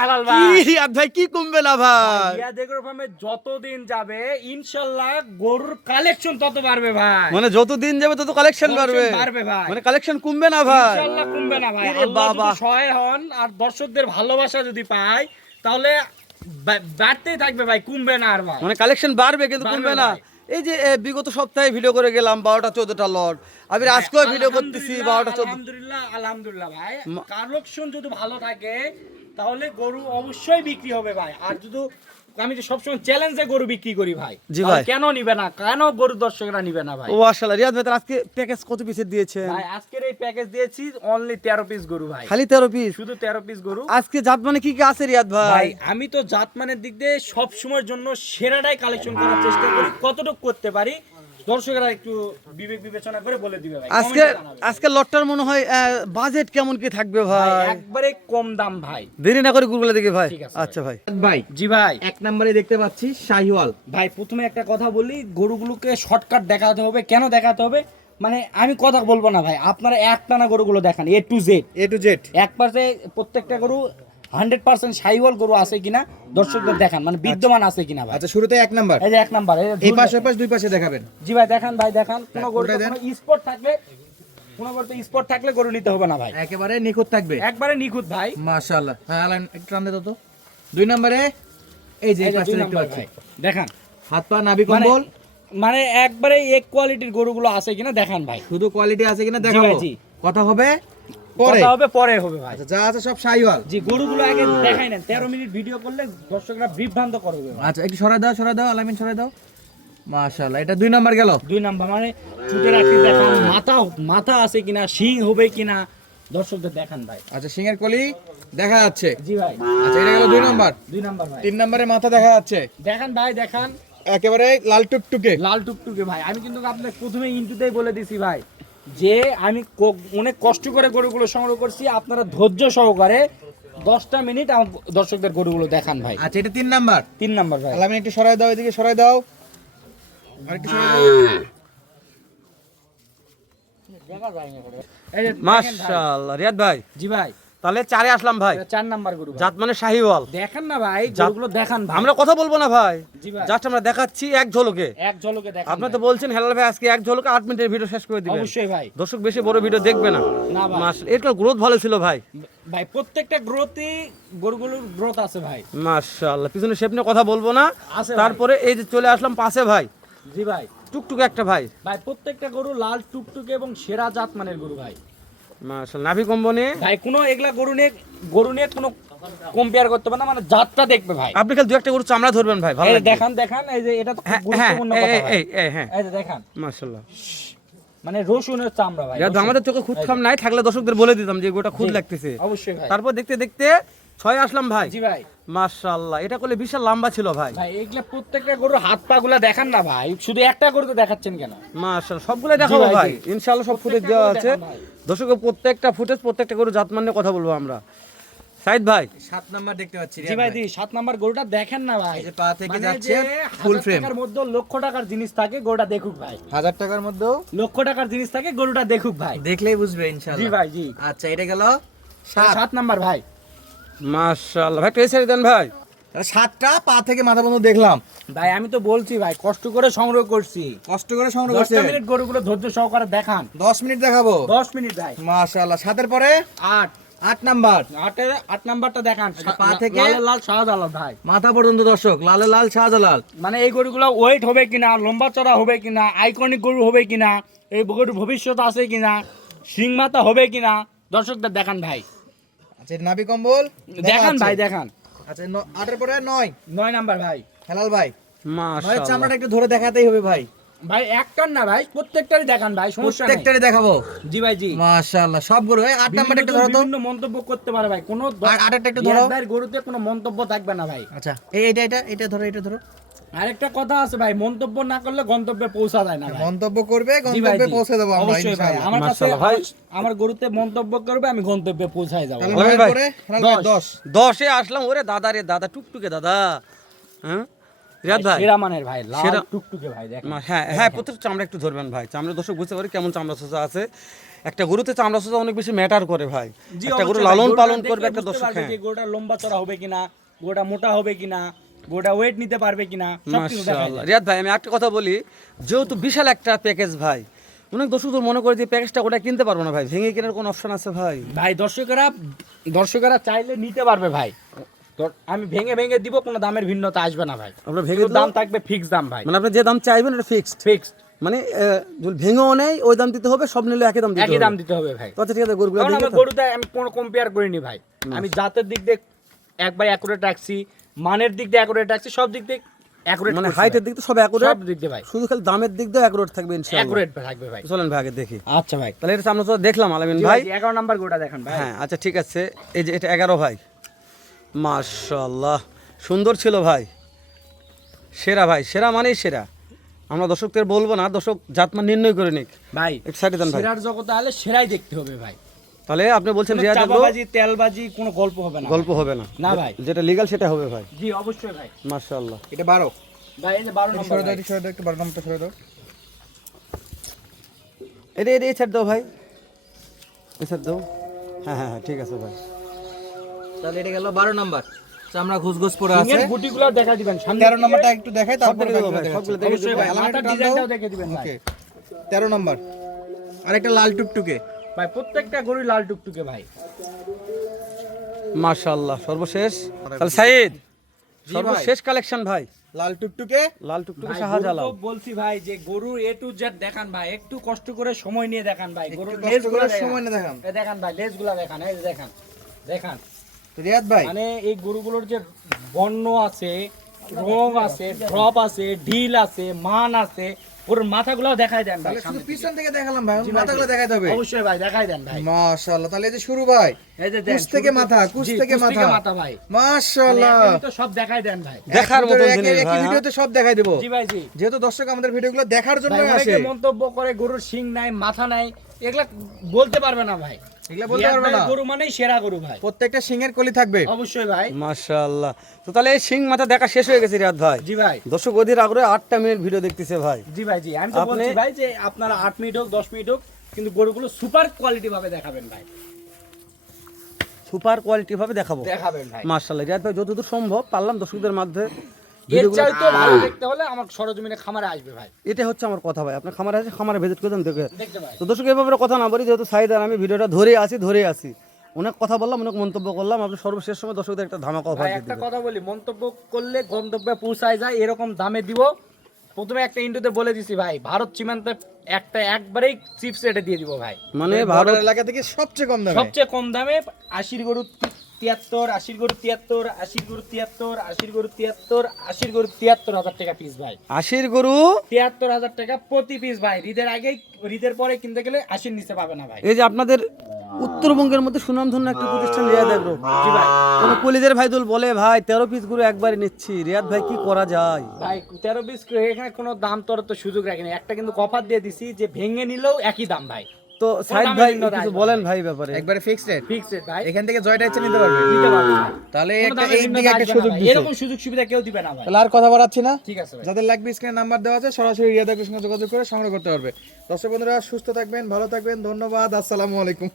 হালাল ভাই। রিয়াদ ভাই কি কমবে না ভাই? রিয়াদ এগ্রো ফার্মে যতদিন যাবে ইনশাআল্লাহ গরুর কালেকশন তত বাড়বে ভাই। মানে যত দিন যাবে তত কালেকশন বাড়বে ভাই। মানে কালেকশন কমবে না ভাই? ইনশাআল্লাহ কমবে না ভাই। আরে আল্লাহ বাবা। যদি সহায় হন আর দর্শকদের ভালোবাসা যদি পাই তাহলে বাড়তেই থাকবে ভাই, কমবে না আর ভাই। মানে কালেকশন বাড়বে কিন্তু বাড়বে কমবে না। ভাই। এই যে বিগত সপ্তাহে ভিডিও করে গেলাম 12টা 14টা লট, আমি আজকেও ভিডিও করতেছি 12টা 14। আলহামদুলিল্লাহ ভাই, কালেকশন যদি ভালো থাকে তাহলে গরু অবশ্যই বিক্রি হবে ভাই। আর যদি আমি যে সবসময় চ্যালেঞ্জে গরু বিক্রি করি ভাই, জি ভাই। কেন নিবে না, কেন গরু দর্শকরা নিবে না ভাই? ও মাশাআল্লাহ। রিয়াদ ভাই আজকে প্যাকেজ কত পিসের দিয়েছেন ভাই আজকের এই প্যাকেজ দিয়েছি অনলি 13 পিস গরু ভাই, খালি 13 পিস? শুধু 13 পিস গরু। আজকে জাত মানে কি কি আছে রিয়াদ ভাই ভাই? আমি তো জাতমানের দিক দিয়ে সব সময়ের জন্য সেরাটাই কালেকশন করার চেষ্টা করি, কতটুকু করতে পারি দর্শকরা একটু বিবেক বিবেচনা করে বলে দিবে ভাই। আজকে আজকে লটটার মনে হয় বাজেট কেমন কি থাকবে ভাই? একবারে কম দাম ভাই। দেরি না করে গুগলে দেখি ভাই। ঠিক আছে আচ্ছা ভাই। ভাই জি ভাই। এক নম্বরে দেখতে পাচ্ছি শাহিওয়াল। ভাই প্রথমে একটা কথা বলি, গরুগুলোকে শর্টকাট দেখাতে হবে। কেন দেখাতে হবে মানে আমি কথা বলবো না ভাই, আপনারা একটানা গরুগুলো দেখান A to Z। এক পাশে প্রত্যেকটা গরু 100% শাহিওয়াল গরু আছে কিনা দর্শকদের দেখান, মানে বিদ্যমান আছে কিনা ভাই। আচ্ছা শুরুতে এক নাম্বার, এই যে এক নাম্বার, এই পাশ ওই পাশ দুই পাশে দেখাবেন। জি ভাই দেখান ভাই, দেখান। কোন গরু কোনটায় দেন? কোনো স্পট থাকলে, কোন গরুতে স্পট থাকলে গরু নিতে হবে না ভাই, একেবারে নিখুঁত থাকবে, একবারে নিখুঁত ভাই। মাশাআল্লাহ। হ্যাঁ আলাইন একটু টান দে তো। দুই নম্বরে এই যে এই এই যে পাশে দুই দেখতে নাম্বার পাচ্ছি ভাই, দেখান। হাত পা নাভি মানে কম্বল, মানে একবারে এক কোয়ালিটির গরুগুলো আছে কিনা দেখান ভাই। শুধু কোয়ালিটি আছে কিনা দেখাবো। জি। কথা হবে পরে। কথা হবে পরে হবে ভাই। আচ্ছা যা আছে সব শাহিওয়াল। জি গরুগুলো আগে দেখাই নেন, 13 মিনিট ভিডিও করলে দর্শকরা বিভ্রান্ত করবে ভাই। আচ্ছা একটু সরাই দাও আলামিন সরাই দাও। মাশাআল্লাহ এটা দুই নাম্বার গেল। দুই নাম্বার মানে চুটের আকৃতি দেখান, মাথা আছে কিনা, শিং হবে কিনা দর্শকদের দেখান ভাই। আচ্ছা সিংহের কলি দেখা যাচ্ছে। জি ভাই। আচ্ছা এটা গেল দুই নাম্বার। দুই নাম্বার ভাই, তিন নম্বরে মাথা দেখা যাচ্ছে দেখান ভাই, দেখান। একেবারে লাল টুকটুকে। লাল টুকটুকে ভাই। আমি কিন্তু আপনাকে প্রথমে ইন্টুতেই বলে দিছি ভাই যে আমি অনেক কষ্ট করে গরুগুলো সংগ্রহ করছি, আপনারা ধৈর্য সহকারে 10টা মিনিট আমার দর্শকদের গরুগুলো দেখান ভাই। আচ্ছা এটা তিন নাম্বার। 3 নাম্বার ভাই। আলামিন একটু সরাই দাও, এদিকে সরাই দাও, আরেকটু সরাই দাও। এই যে দেখেন ভাই। মাশাআল্লাহ রিয়াদ ভাই, জি ভাই। তাহলে 4 এ আসলাম ভাই। 4 নাম্বার গরু ভাই। জাত মানে শাহিওয়াল। দেখান না ভাই, গরুগুলো দেখান ভাই। আমরা কথা বলবো না ভাই, জি ভাই। জাস্ট আমরা দেখাচ্ছি এক ঝলকে। এক ঝলকে দেখান। আপনি তো বলছেন হেলাল ভাই আজকে এক ঝলকে 8 মিনিটের ভিডিও শেষ করে দিবেন। অবশ্যই ভাই। দর্শক বেশি বড় ভিডিও দেখবে না। না ভাই। মাশাআল্লাহ এটার গ্রোথ ভালো ছিল ভাই। ভাই প্রত্যেকটা গ্রোথই গরুগুলোর গ্রোথ আছে ভাই। মাশাআল্লাহ পিছনে শেপ নিয়ে কথা বলবো না। আছে ভাই। তারপরে এই যে চলে আসলাম পাশে ভাই, জি ভাই। টুকটুকে একটা ভাই। ভাই প্রত্যেকটা গরু লাল টুকটুকে এবং সেরা জাত মানের গরু ভাই। মাশাআল্লাহ নাভি কম্বনে। ভাই কোনো এগুলা গরু নিয়ে কোনো কম্পেয়ার করতে পারে না, মানে জাতটা দেখবে ভাই। আপনি খালি দু একটা গরু চামড়া ধরবেন ভাই, ভালো এই যে লাগবে। দেখান এই যে এটা তো খুব হ্যাঁ গুরুত্বপূর্ণ কথা ভাই। হ্যাঁ এই যে দেখান, মাশাআল্লাহ। মানে রসুনের চামড়া ভাই। রিয়াদ আমাদের চোখে খুদ খাম নাই থাকলে দর্শকদের বলে দিতাম যে গোটা খুদ জি, লাগতেছে। অবশ্যই ভাই। তারপর দেখতে দেখতে 6 আসলাম ভাই। জি ভাই। মাশাআল্লাহ এটা করলে বিশাল লম্বা ছিল ভাই। ভাই এগুলা প্রত্যেকটা গরুর হাত পা গুলা দেখান না ভাই, শুধু একটা গরুতে দেখাচ্ছেন কেন? মাশাআল্লাহ সবগুলাই দেখাবো জি ভাই, ভাই, জি। ইনশাআল্লাহ সব ফুটেজ প্রত্যেকটা দেওয়া গরু আছে দেখান ভাই। দর্শকের প্রত্যেকটা ফুটেজ প্রত্যেকটা গরু জাত মানে কথা বলবো আমরা। সাইদ ভাই 7 নাম্বার দেখতে পাচ্ছি জি ভাই। 7 নাম্বার গরুটা দেখেন না ভাই, এই যে পা থেকে মানে যাচ্ছে যে ফুল 1000 ফ্রেম। টাকার মধ্যে লক্ষ টাকার জিনিস থাকে, গরুটা দেখুক ভাই। 1000 টাকার মধ্যেও লক্ষ টাকার জিনিস থাকে, গরুটা দেখুক ভাই। দেখলেই বুঝবে জি ইনশাআল্লাহ। ভাই জি। আচ্ছা এটা গেল 7 নাম্বার ভাই। মাশাআল্লাহ ভাই একটু এই সাইড দেন ভাই। 7টা পা থেকে মাথা পর্যন্ত দেখলাম। ভাই আমি তো বলছি ভাই কষ্ট করে সংগ্রহ করছি, কষ্ট করে সংগ্রহ 10 করছে। মিনিট গরুগুলো ধৈর্য সহকারে দেখান। 10 মিনিট দেখাবো। 10 মিনিট ভাই। মাশাআল্লাহ। 7 এর পরে 8 8 নাম্বার 8 নাম্বারটা দেখান। পা থেকে লাল লাল শাহজালাল ভাই, মাথা পর্যন্ত দর্শক লালে লাল শাহজালাল। মানে এই গরুগুলো ওয়েট হবে কিনা, লম্বা চড়া হবে কিনা, আইকনিক গরু হবে কিনা, এই গরুর ভবিষ্যৎ আছে কিনা, সিং মাথা হবে কিনা দর্শকদের দেখান ভাই। আচ্ছা নাভি কম্বল দেখান ভাই, দেখান। আচ্ছা 8 এর পরে 9 9 নাম্বার ভাই। হেলাল ভাই 9 এর মাশাআল্লাহ চামড়াটা একটু ধরে দেখাতেই হবে ভাই। ভাই একটার না ভাই, প্রত্যেকটারই দেখান ভাই, সমস্যা নেই। প্রত্যেকটারই দেখাবো। জি ভাই জি। মাশাআল্লাহ সব গরু। 8 নাম্বারটা একটু ধরো তো। বিভিন্ন মন্তব্য করতে পারে ভাই, কোনো আরেকটা একটু ধরো। ভাই গরুতে কোনো মন্তব্য থাকবে না ভাই। আচ্ছা এটা ধরো, এটা ধরো। আরেকটা কথা আছে ভাই, মন্তব্য না করলে গন্তব্যে পৌঁছা যায় না ভাই। মন্তব্য করবে, জি ভাই, গন্তব্যে জি। পৌঁছে দেবো আমরা অবশ্যই ভাই, ইনশাআল্লাহ। আমার কাছে মাশাআল্লাহ ভাই। আমার গরুতে মন্তব্য করবে, আমি গন্তব্যে পৌঁছায় যাব। তাহলে ভাই, 9 এর ভাই। পরে হেলাল ভাই 10 10 এ আসলাম। ওরে দাদা রে দাদা টুকটুকে দাদা। হ্যাঁ রিয়াদ ভাই সেরা মানের ভাই, লাল সেরা- টুকটুকে ভাই দেখেন। হ্যাঁ হ্যাঁ, প্রত্যেকটা চামড়া একটু ধরবেন ভাই, চামড়া দর্শক বুঝতে পারি কেমন চামড়া সোজা আছে। একটা গরুতে চামড়া সোজা অনেক বেশি ম্যাটার করে ভাই। জি, একটা গরু অবশ্যই ভাই, লালন গরুটা পালন দেখলে করবে একটা বুঝতে দর্শক, পারবে হ্যাঁ যে গরুটা লম্বা চড়া হবে কিনা, গরুটা মোটা হবে কিনা, গরুটা ওয়েট নিতে পারবে কিনা, সবকিছু দেখা মাশাআল্লাহ। যায়। রিয়াদ ভাই আমি একটা কথা বলি, যেহেতু বিশাল একটা প্যাকেজ ভাই, অনেক দর্শক তো মনে করে যে প্যাকেজটা ওটা কিনতে পারবো না ভাই, ভেঙে কেনার কোনো অপশন আছে ভাই? ভাই দর্শকরা চাইলে নিতে পারবে ভাই। আমি ভেঙে ভেঙে দিব, কোনো দামের ভিন্নতা আসবে না ভাই। আমরা ভেঙে কিন্তু দিলেও- দাম থাকবে ফিক্স দাম ভাই, মানে আপনি যে দাম চাইবেন এটা ফিক্সড, ফিক্সড, মানে যদি ভেঙেও নেই ওই দাম দিতে হবে, সব নিলে একই দাম দিতে একই হবে। দাম দিতে হবে ভাই। তো আচ্ছা ঠিক আছে, গরুগুলো কারণ দেখে আমার গরুতে আমি কোনো কম্পেয়ার করিনি ভাই, আমি জাতের দিক দিয়ে একবার অ্যাকুরেট রাখছি, মানের দিক দিয়ে অ্যাকুরেট রাখছি, সব দিক দিয়ে অ্যাকুরেট, মানে হাইটের দিক তো সব অ্যাকুরেট, সব দিক দিয়ে ভাই শুধু খালি দামের দিক দিয়ে অ্যাকুরেট থাকবে ইনশাআল্লাহ। অ্যাকুরেট থাকবে ভাই। চলেন ভাই আগে দেখি। আচ্ছা ভাই, তাহলে এটা আমরা তো দেখলাম আলামিন জি ভাই। ভাই, 11 নাম্বার গরুটা দেখেন ভাই। হ্যাঁ আচ্ছা ঠিক আছে, এই যে এটা 11 ভাই, মাশাআল্লাহ সুন্দর ছিল ভাই, সেরা ভাই, সেরা মানেই সেরা। আমরা দর্শকদের বলবো না, দর্শক জাতমান নির্ণয় করে নিক। ভাই এক সাইডে দেন ভাই। সেরার জগতে হলে সেরাই দেখতে হবে ভাই, তাহলে আপনি বলছেন কোনো রিয়াদের লোক, চাপাবাজি তেলবাজি কোনো গল্প হবে না, গল্প হবে না, না ভাই। যেটা লিগ্যাল সেটা হবে ভাই। জি অবশ্যই ভাই। মাশাআল্লাহ। এটা 12 ভাই এই যে 12 নম্বর ভাই। সরে দাও একটু 12 নম্বরটা সরে দাও। এটা এই ছাড় দাও ভাই, এই ছাড় দাও। হ্যাঁ হ্যাঁ হ্যাঁ ঠিক আছে ভাই। তাহলে এটা গেল 12 নাম্বার, চামড়া ঘুসঘুস পড়ে আছে। সিংহের গুটিগুলো দেখা দিবেন সামনে। 13 নাম্বারটা একটু দেখাই, সব তারপরে দেখে দেবো ভাই, সবগুলো দেখে অবশ্যই দেবো। ভাই, মাথার ডিজাইনটাও দেখে দিবেন ভাই। ওকে 13 নাম্বার, আর একটা লাল টুকটুকে। ভাই প্রত্যেকটা গরুই লাল টুকটুকে ভাই। মাশাআল্লাহ সর্বশেষ। তাহলে সাইদ সর্বশেষ কালেকশন ভাই, লাল টুকটুকে লাল টুকটুকে ভাই, শাহজালাল। গরু তো বলছি ভাই যে গরু এ টু জেড দেখান ভাই, একটু কষ্ট করে সময় নিয়ে দেখান ভাই। গরুর কষ্ট লেজগুলো করে দেখান, সময় নিয়ে দেখান। এই দেখান ভাই, লেজগুলো দেখান, এই যে দেখান, দেখান। তো রিয়াদ ভাই মানে এই গরুগুলোর যে বর্ণ আছে, রং আছে, ড্রপ আছে, ঢিল আছে, মান আছে, গরুর মাথাগুলো দেখাই দেন ভাই তাহলে শুধু সামনে থেকে। পিছন থেকে দেখালাম ভাই, জি ভাই, মাথাগুলো দেখাইতে হবে। অবশ্যই ভাই দেখাই দেন ভাই। মাশাআল্লাহ, তাহলে এই যে শুরু ভাই, এই যে দেন, কুচ থেকে শুরু মাথা, কুচ জি, থেকে কুচ মাথা। ভাই। মাশাআল্লাহ, মানে একদমই তো সব দেখাই দেন ভাই। দেখার মতো জিনিস একই ভাই, হ্যাঁ। ভিডিওতে সব দেখাই দেবো, জি ভাই জি। যেহেতু দর্শক আমাদের ভিডিওগুলো দেখার জন্য ভাই, আসে। অনেকে মন্তব্য করে গরুর শিং নাই, মাথা নাই, এগুলা বলতে পারবে না ভাই। এগুলা বলতে রিয়াদ পারবে ভাইয়ের না, গরু মানেই সেরা গরু ভাই। প্রত্যেকটা সিংহের কলি থাকবে। অবশ্যই ভাই। মাশাআল্লাহ। তো তাহলে এই সিং মাথা দেখা শেষ হয়ে গেছে রিয়াদ ভাই। জি ভাই, দর্শক অধীর আগ্রহে 8টা মিনিট ভিডিও দেখতেছে ভাই। জি ভাই জি। আমি তো আপনি- বলছি ভাই যে আপনারা 8 মিনিট হোক 10 মিনিট হোক, কিন্তু গরুগুলো সুপার কোয়ালিটি ভাবে দেখাবেন ভাই, সুপার কোয়ালিটি ভাবে দেখাবো। দেখাবেন ভাই। মাশাআল্লাহ রিয়াদ ভাই যতদূর সম্ভব পারলাম দর্শকদের মধ্যে এর ভিডিওগুলো, চাইতেও ভালো দেখতে হলে আমার সরজমিনে খামারে আসবে ভাই, এটা হচ্ছে আমার কথা ভাই। আপনার খামারে আছে, খামারে ভিজিট করে দেন দেখে। দেখতে ভাই। তো দর্শক এই ব্যাপারে কথা না বলি, যেহেতু সাইদ আর আমি ভিডিওটা ধরে আছি, অনেক কথা বললাম, অনেক মন্তব্য করলাম। আপনি সর্বশেষ সময় দর্শকদের একটা ধামাকা অফার ভাই দিয়ে একটা দিবেন। কথা বলি, মন্তব্য করলে গন্তব্যে পৌঁছায় যায়, এরকম দামে দিব। প্রথমে একটা ইন্টুতে বলে দিছি ভাই, ভারত সীমান্তে একবারেই চিপস রেটে দিয়ে দিব ভাই। মানে ভারত ভারত এলাকা থেকে সবচেয়ে কম দামে। সবচেয়ে কম দামে 80 গরু 73, 80 গরু 73, 80 গরু 73, 80 গরু 73, 80 গরু 73,000 টাকা পিস ভাই। আশির গরু, 73,000 টাকা প্রতি পিস ভাই। ঈদের আগেই, ঈদের পরে কিনতে গেলে 80-র নিচে পাবে না ভাই। এই যে আপনাদের উত্তরবঙ্গের মধ্যে সুনামধন্য একটা প্রতিষ্ঠান রিয়াদ এগ্রো। জি ভাই। কোন কলিদের ভাইদুল বলে ভাই 13 পিস গরু একবারে নিচ্ছি, রিয়াদ ভাই কি করা যায়? ভাই 13 পিস এখানে কোনো দাম তোর তো সুযোগ রাখিনি। একটা কিন্তু কফার দিয়ে দিছি যে ভেঙে নিলেও একই দাম ভাই। তো সাইদ দামে ভাই ভিন্ন কিছু দাম বলেন ভাই ব্যাপারে। একবারে ফিক্সড রেট, ফিক্সড রেট ভাই। এখান থেকে জয়টা ইচ্ছে নিতে পারবে। নিতে পারবে ভাই। তাহলে কোনো একটা দামে এই ভিন্ন দিকে একটা আসবে না সুযোগ ভাই। দিছে। এরকম সুযোগ সুবিধা কেউ দিবে না ভাই। তাহলে আর কথা বাড়াচ্ছি না, ঠিক আছে ভাই। যাদের লাগবে স্ক্রিনে নাম্বার দেওয়া আছে, সরাসরি রিয়াদ এগ্রোর সঙ্গে যোগাযোগ করে সংগ্রহ করতে পারবে। দর্শক বন্ধুরা সুস্থ থাকবেন, ভালো থাকবেন, ধন্যবাদ, আসসালামু আলাইকুম।